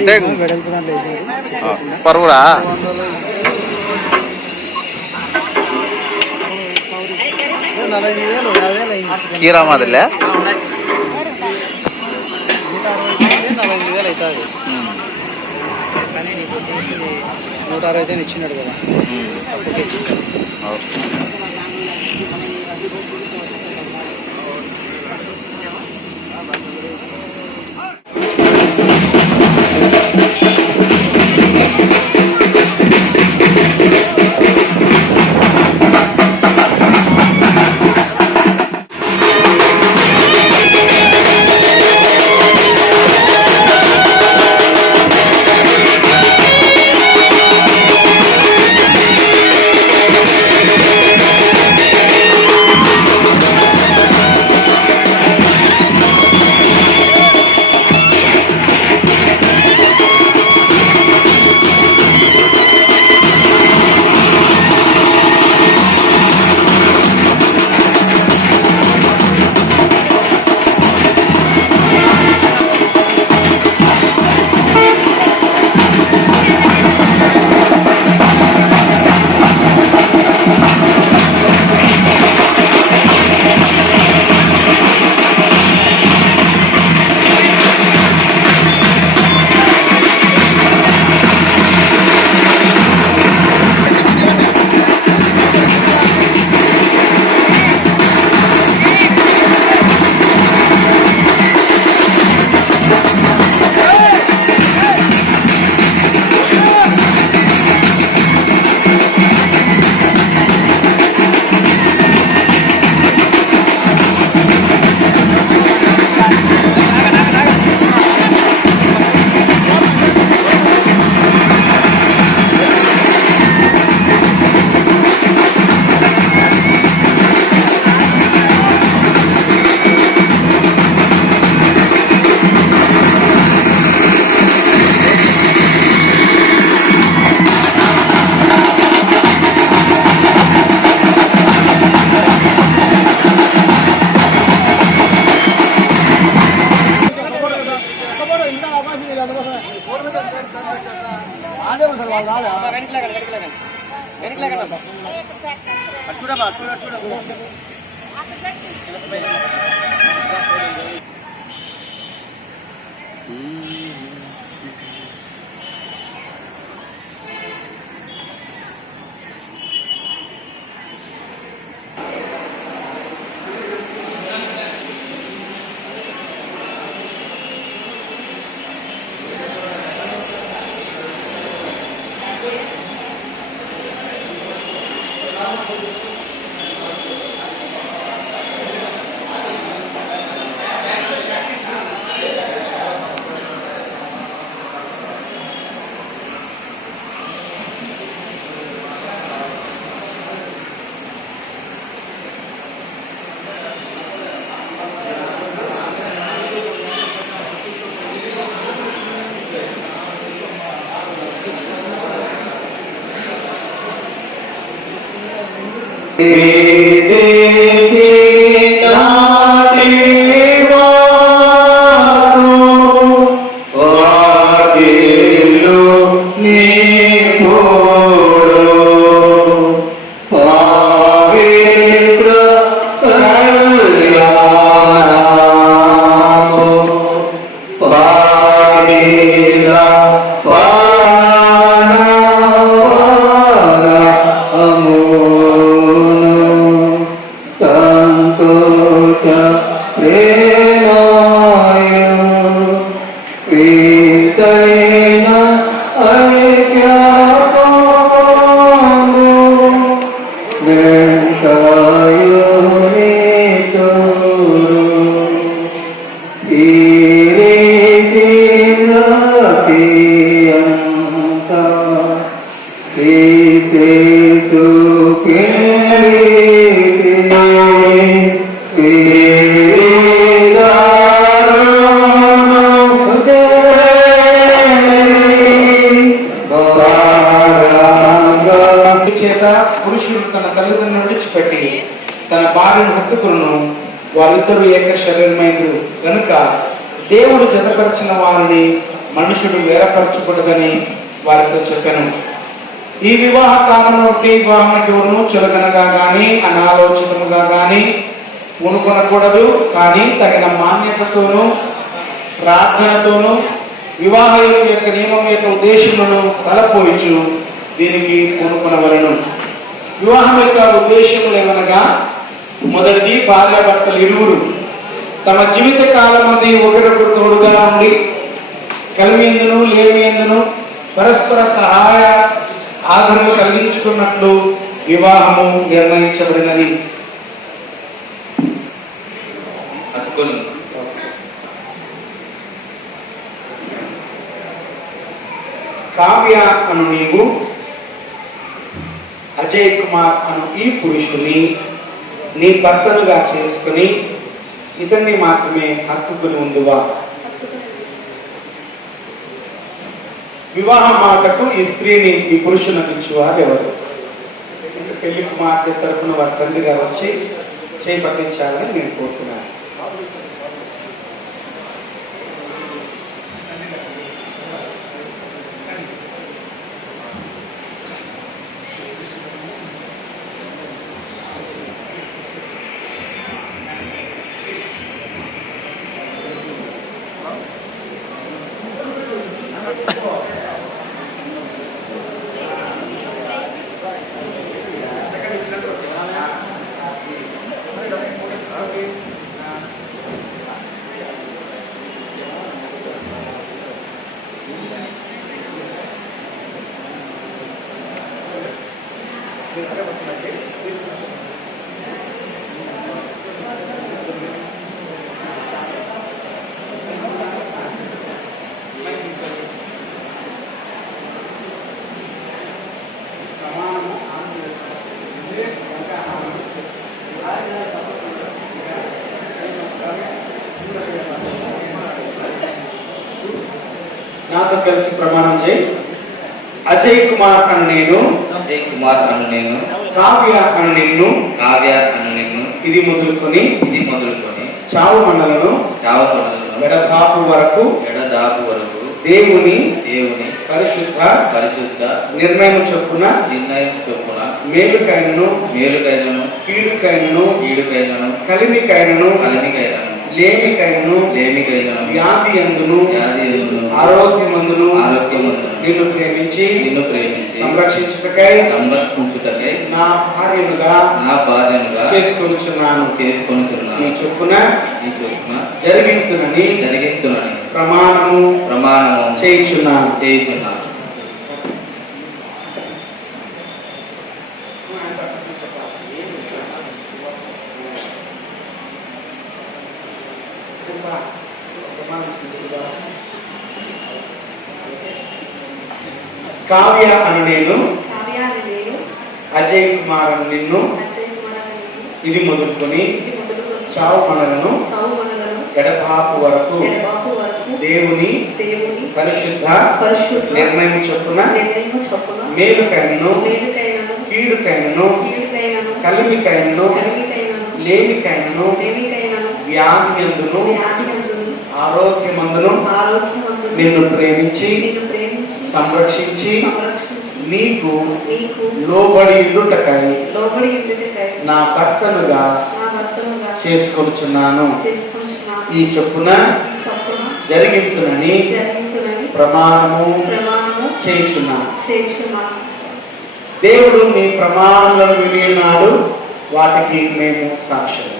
అంటే పరువురా కీరా మాదిరిలే నూట అరవై ఇచ్చినాడు కదా Amen. च విడిచిపెట్టి తన భార్యను హత్తుకులను వారిద్దరూ ఏక శరీరమైనరు కనుక దేవుడు జతపరిచిన వారిని మనుషుడు వేరపరచకూడదని వారితో చెప్పాను. ఈ వివాహ కాలంలో వివాహానికి ఎవరును చులకనగా కానీ అనాలోచితముగా కానీ ఉనుకొనకూడదు కానీ తగిన మాన్యతతోనూ ప్రార్థనతోనూ వివాహ యొక్క నియమం యొక్క ఉద్దేశములను తలపోయిచు. దీనికి కొనుక్కునవలను వివాహం యొక్క ఉద్దేశములు ఏమనగా మొదటిది భార్యాభర్తలు ఇరువురు. తమ జీవిత కాలం అంది ఒకరొకరు తోడుగా ఉండి కలిమి ఎందును లేమి ఎందును పరస్పర సహాయ ఆదరణ కలిగించుకున్నట్లు వివాహము నిర్ణయించబడినది. కావ్య అను నీవు అజయ్ కుమార్ అను ఈ పురుషుని నీ భర్తనుగా చేసుకుని ఇతన్ని మాత్రమే హత్తుకుని ఉండువా? వివాహ మాటకు ఈ స్త్రీని ఈ పురుషుని ఇచ్చేవారు ఎవరు? పెళ్ళి కుమార్తె తరపున వారి తండ్రి గారు వచ్చి చేపట్టించాలని నేను కోరుతున్నాను. నాతో కలిసి ప్రమాణం చేయి. అజయ్ కుమార్ అని నేను. అజయ్ కుమార్ అను నేను. కావ్య అని నిన్ను. కావ్య అను నిన్ను. ఇది మొదలుకొని. ఇది మొదలుకొని. చావు మండలను. చావపడలను వెడతాపు వరకు. ఎడదాపు వరకు. దేవుని. దేవుని. పరిశుద్ధ. పరిశుద్ధ. నిర్ణయం చొప్పున. నిర్ణయం చొప్పున. మేలుకైనను. మేలుకైనను. కీడుకైనను. కీడుకైనను. కలిమికైనను. కలిమికైనను. లేమికైనను లేమికైనను వ్యాధి అందును వ్యాధి ఎందును ఆరోగ్యమందును ఆరోగ్యమందును నిన్ను ప్రేమించి నిన్ను ప్రేమించి సంరక్షించుటకై సంరక్షించుటకై నా భార్యనుగా నా భార్యనుగా చేసుకొనుచున్నాను. చేసుకొనుచున్నాను. చొప్పున ఈ చొప్పున జరిగించునని జరిగిస్తున్నని ప్రమాణము ప్రమాణము చేయుచున్నాను. చేయుచున్నాను. కావ్య అని నేను అజయ్ కుమార్ అని నిన్ను ఇది మొదలుకొని చావు మనలను ఎడబాపు వరకు దేవుని పరిశుద్ధ పరిశుద్ధ నిర్ణయం చొప్పున మేలుకైనను కీడుకైనను కలిమికైనను లేమికైనను వ్యాధి అందును ఆరోగ్యమందును నిన్ను ప్రేమించి సంరక్షించి నీకు లోబడి ఉండుటకై నా భర్తనుగా నా భర్తనుగా చేసుకొనుచున్నాను. చేసుకుంటున్నాను ఈ చొప్పున జరుగుతున్నది ప్రమాణము చేయుచున్నాను. దేవుడు మీ ప్రమాణములను విని ఉన్నాడు వాటికి మేము సాక్ష్యం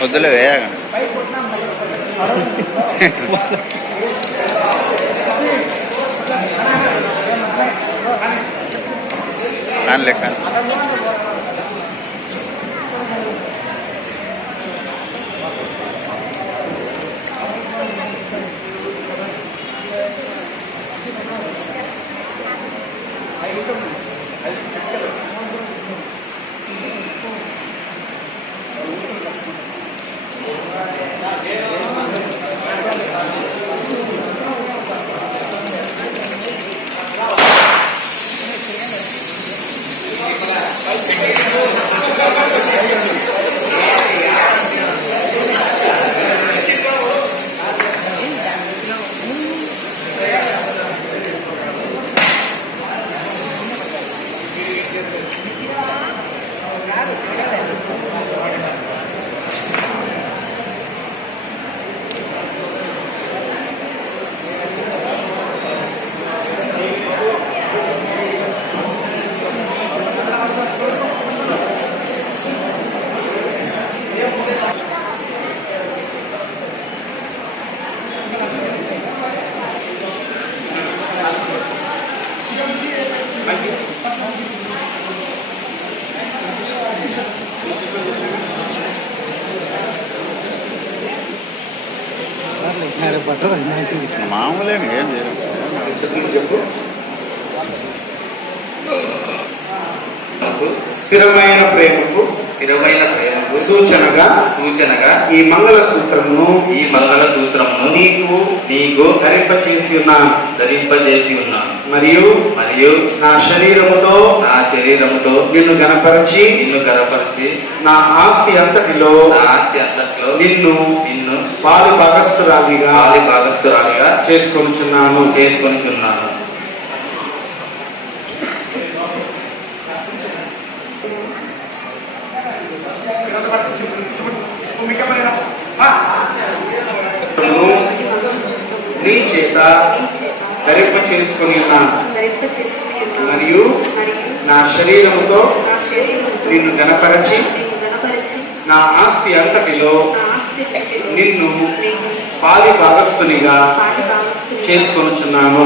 వద్దులే వేయగండి కానీ లెక్క మామూలే ఏం చేయలేదు చెప్పు స్థిరమైన ప్రేమకు స్థిరమైన ప్రేమకు సూచనగా సూచనగా ఈ మంగళ సూత్రమును ఈ మంగళ సూత్రమును నీకు నీకు ధరింపచేసి ఉన్నాను. ధరింపజేసి ఉన్నాను. మరియు మరియు నా శరీరముతో నా శరీరముతో నిన్ను గనపరిచి నిన్ను గనపరిచి నా ఆస్తి అంతటిలో నా ఆస్తి అంతట్లో నిన్ను నిన్ను పాలు భాగస్థురాలిగా పాలి భాగస్థురాలుగా చేసుకొనుచున్నాను. చేసుకొనిచున్నాను. నీ చేత ధరింప చేసుకుని మరియు నా శరీరంతో నిన్ను గణపరచి నా ఆస్తి అంతటిలో నిన్ను పాలి భాగస్థునిగా చేసుకొనుచున్నాను.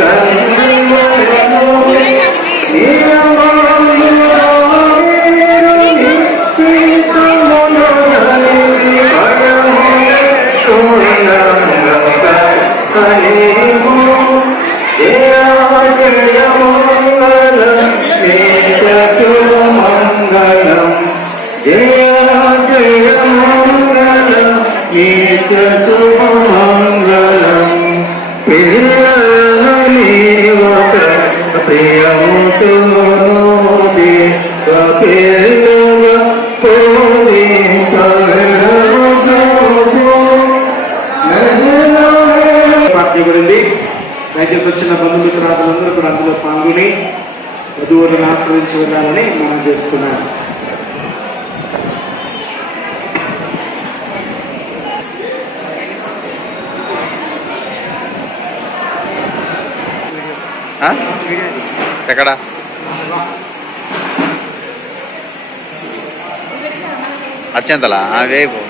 Amen. వచ్చిన బంధుమిత్రులందరూ కూడా అందులో పాల్గొని వధువులను ఆశ్రయించి వెళ్ళాలని మనం చేస్తున్నాం ఎక్కడా? చెందలా అవేపు